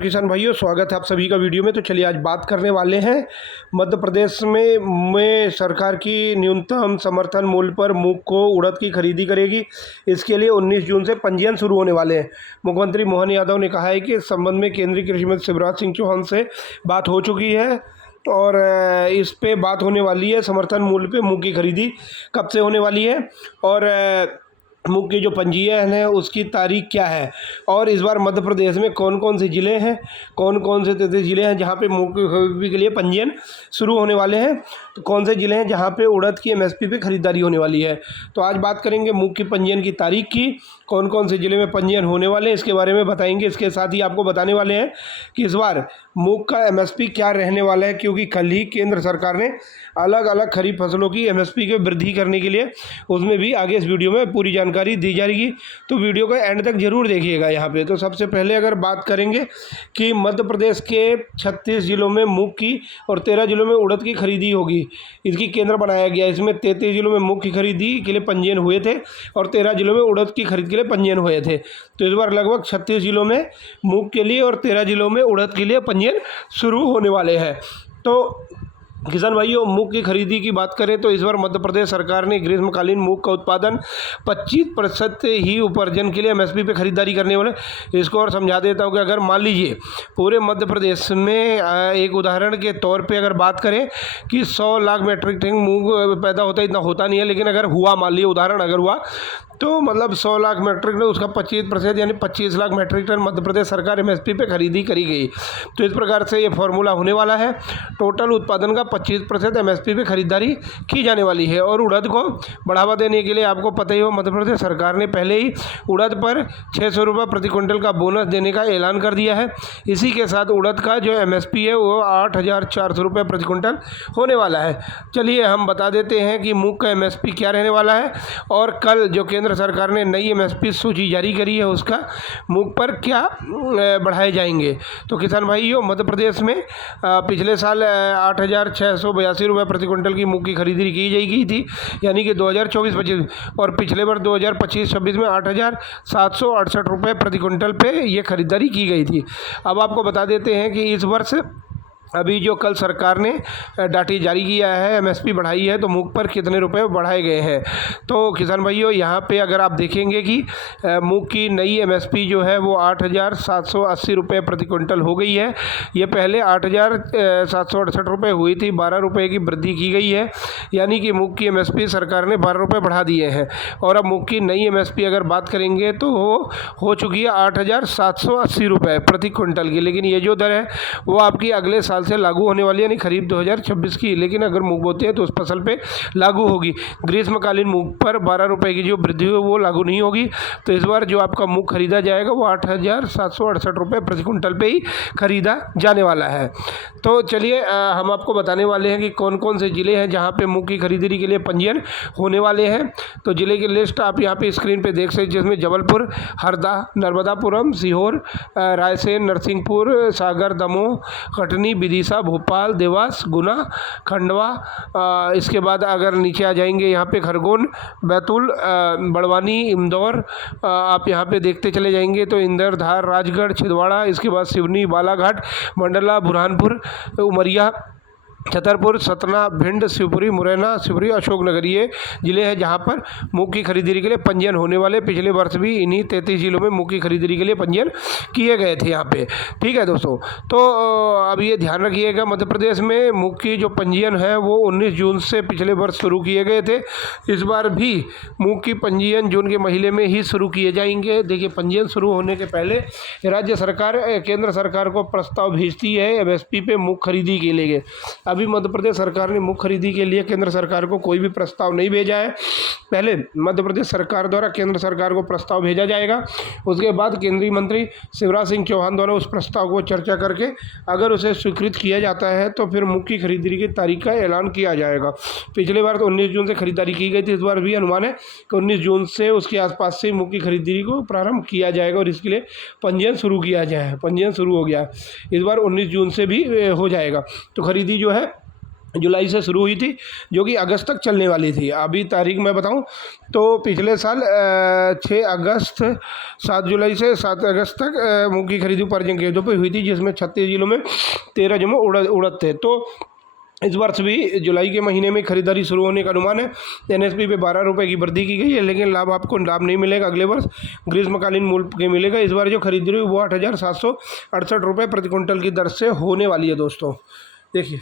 किसान भाइयों, स्वागत है आप सभी का वीडियो में। तो चलिए आज बात करने वाले हैं मध्य प्रदेश में सरकार की न्यूनतम समर्थन मूल्य पर मूंग को उड़द की खरीदी करेगी। इसके लिए 19 जून से पंजीयन शुरू होने वाले हैं। मुख्यमंत्री मोहन यादव ने कहा है कि इस संबंध में केंद्रीय कृषि मंत्री शिवराज सिंह चौहान से बात हो चुकी है और इस पे बात होने वाली है। समर्थन मूल्य पे मूंग की खरीदी कब से होने वाली है और मूंग की जो पंजीयन है उसकी तारीख क्या है और इस बार मध्य प्रदेश में कौन कौन से ज़िले हैं, कौन कौन से 33 ज़िले हैं जहां पे मूंग की खरीदी के लिए पंजीयन शुरू होने वाले हैं, तो कौन से ज़िले हैं जहां पे उड़द की एमएसपी पे खरीदारी होने वाली है। तो आज बात करेंगे मूंग की पंजीयन की तारीख की, कौन कौन से ज़िले में पंजीयन होने वाले हैं इसके बारे में बताएंगे। इसके साथ ही आपको बताने वाले हैं कि इस बार मूंग का एमएसपी क्या रहने वाला है, क्योंकि कल ही केंद्र सरकार ने अलग अलग खरीफ फसलों की एमएसपी की वृद्धि करने के लिए उसमें भी आगे इस वीडियो में पूरी जानकारी दी जाएगी। तो वीडियो को एंड तक जरूर देखिएगा यहाँ पे। तो सबसे पहले अगर बात करेंगे कि मध्य प्रदेश के 36 जिलों में मूंग की और 13 जिलों में उड़द की खरीदी होगी, इसकी केंद्र बनाया गया। इसमें 33 जिलों में मूंग की खरीदी के लिए पंजीयन हुए थे और 13 जिलों में उड़द की खरीद के लिए पंजीयन हुए थे। तो इस बार लगभग 36 जिलों में मूंग के लिए और 13 जिलों में उड़द के लिए पंजीयन शुरू होने वाले हैं। तो किसान भाइयों, मूंग की खरीदी की बात करें तो इस बार मध्य प्रदेश सरकार ने ग्रीष्मकालीन मूंग का उत्पादन 25% ही उपार्जन के लिए एमएसपी पे खरीदारी करने वाले। इसको और समझा देता हूँ कि अगर मान लीजिए पूरे मध्य प्रदेश में एक उदाहरण के तौर पे अगर बात करें कि 100 लाख मैट्रिक टन मूंग पैदा होता है, इतना होता नहीं है, लेकिन अगर हुआ, मान लीजिए उदाहरण अगर हुआ तो मतलब 100 लाख मैट्रिक टन, उसका 25% यानी 25 लाख मैट्रिक टन मध्य प्रदेश सरकार एमएसपी पे खरीदी करी गई। तो इस प्रकार से ये फॉर्मूला होने वाला है। टोटल उत्पादन का 25% एमएसपी पे खरीदारी की जाने वाली है। और उड़द को बढ़ावा देने के लिए आपको पता ही हो, मध्य प्रदेश सरकार ने पहले ही उड़द पर 600 रुपये प्रति क्विंटल का बोनस देने का ऐलान कर दिया है। इसी के साथ उड़द का जो एमएसपी है वो 8,400 रुपये प्रति क्विंटल होने वाला है। चलिए हम बता देते हैं कि मूंग का एमएसपी क्या रहने वाला है और कल जो केंद्र सरकार ने नई एमएसपी सूची जारी करी है उसका मूंग पर क्या बढ़ाए जाएंगे। तो किसान भाइयों, मध्य प्रदेश में पिछले साल 8,682 रुपये प्रति क्विंटल की मूंग की खरीदी की गई थी, यानी कि 2024-25, और पिछले बार 2025-26 में 8,768 रुपये प्रति क्विंटल पे ये खरीदारी की गई थी। अब आपको बता देते हैं कि इस वर्ष अभी जो कल सरकार ने डाटा जारी किया है, एमएसपी बढ़ाई है, तो मूंग पर कितने रुपए बढ़ाए गए हैं। तो किसान भाइयों, यहाँ पे अगर आप देखेंगे कि मूंग की नई एमएसपी जो है वो 8,780 रुपये प्रति क्विंटल हो गई है। ये पहले 8,768 रुपये हुई थी, 12 रुपये की वृद्धि की गई है, यानी कि मूंग की एमएसपी सरकार ने 12 रुपये बढ़ा दिए हैं। और अब मूंग की नई एमएसपी अगर बात करेंगे तो वो हो चुकी है 8,780 रुपये प्रति क्विंटल की। लेकिन ये जो दर है वो आपकी अगले साल से लागू होने वाली है, यानी खरीफ 2026 की। लेकिन अगर मूंग बोते हैं तो उस फसल पे लागू होगी। ग्रीष्मकालीन मूंग पर 12 रुपये की जो वृद्धि है वो लागू नहीं होगी। तो इस बार जो आपका मूंग खरीदा जाएगा वो 8,768 रुपये प्रति क्विंटल पे ही खरीदा जाने वाला है। तो चलिए हम आपको बताने वाले हैं कि कौन कौन से ज़िले हैं जहाँ पे मूंग की खरीदारी के लिए पंजीयन होने वाले हैं। तो ज़िले की लिस्ट आप यहाँ पे स्क्रीन पे देख सकते हैं, जिसमें जबलपुर, हरदा, नर्मदापुरम, सीहोर, रायसेन, नरसिंहपुर, सागर, दमोह, कटनी, विदिशा, भोपाल, देवास, गुना, खंडवा। इसके बाद अगर नीचे आ जाएंगे यहाँ पे खरगोन, बैतूल, बड़वानी, इंदौर, आप यहाँ पे देखते चले जाएंगे तो इंदौर, धार, राजगढ़, छिंदवाड़ा, इसके बाद सिवनी, बालाघाट, मंडला, बुरहानपुर, उमरिया, छतरपुर, सतना, भिंड, शिवपुरी, मुरैना, शिवपुरी, अशोकनगर, ये ज़िले हैं जहां पर मूंग की खरीदारी के लिए पंजीयन होने वाले। पिछले वर्ष भी इन्हीं 33 जिलों में मूंग की खरीदारी के लिए पंजीयन किए गए थे यहाँ पे। ठीक है दोस्तों, तो अब ये ध्यान रखिएगा, मध्य प्रदेश में मूंग की जो पंजीयन है वो 19 जून से पिछले वर्ष शुरू किए गए थे। इस बार भी मूंग की पंजीयन जून के महीने में ही शुरू किए जाएंगे। देखिए, पंजीयन शुरू होने के पहले राज्य सरकार केंद्र सरकार को प्रस्ताव भेजती है एमएसपी पे मूंग खरीदी के लिए। अभी मध्य प्रदेश सरकार ने मूंग खरीदी के लिए केंद्र सरकार को कोई भी प्रस्ताव नहीं भेजा है। पहले मध्य प्रदेश सरकार द्वारा केंद्र सरकार को प्रस्ताव भेजा जाएगा, उसके बाद केंद्रीय मंत्री शिवराज सिंह चौहान द्वारा उस प्रस्ताव को चर्चा करके अगर उसे स्वीकृत किया जाता है तो फिर मूंग की खरीदारी की तारीख का ऐलान किया जाएगा। पिछली बार तो 19 जून से खरीदारी की गई थी, इस बार भी अनुमान है कि 19 जून से उसके आसपास से मूंग की खरीदारी को प्रारंभ किया जाएगा और इसके लिए पंजीयन शुरू किया जाए। पंजीयन शुरू हो गया, इस बार 19 जून से भी हो जाएगा। तो खरीदी जो है जुलाई से शुरू हुई थी, जो कि अगस्त तक चलने वाली थी। अभी तारीख मैं बताऊं तो पिछले साल 6 अगस्त 7 जुलाई से 7 अगस्त तक मूंग की खरीदी उपार्जन केंद्रों पर हुई थी, जिसमें 36 जिलों में 13 जिलों में उड़द थे। तो इस वर्ष भी जुलाई के महीने में खरीदारी शुरू होने का अनुमान है। एनएसपी पे 12 रुपये की वृद्धि की गई है, लेकिन आपको लाभ नहीं मिलेगा। अगले वर्ष ग्रीष्मकालीन मूल्य के मिलेगा। इस बार जो खरीदारी वो 8,768 रुपये प्रति क्विंटल की दर से होने वाली है दोस्तों। देखिए।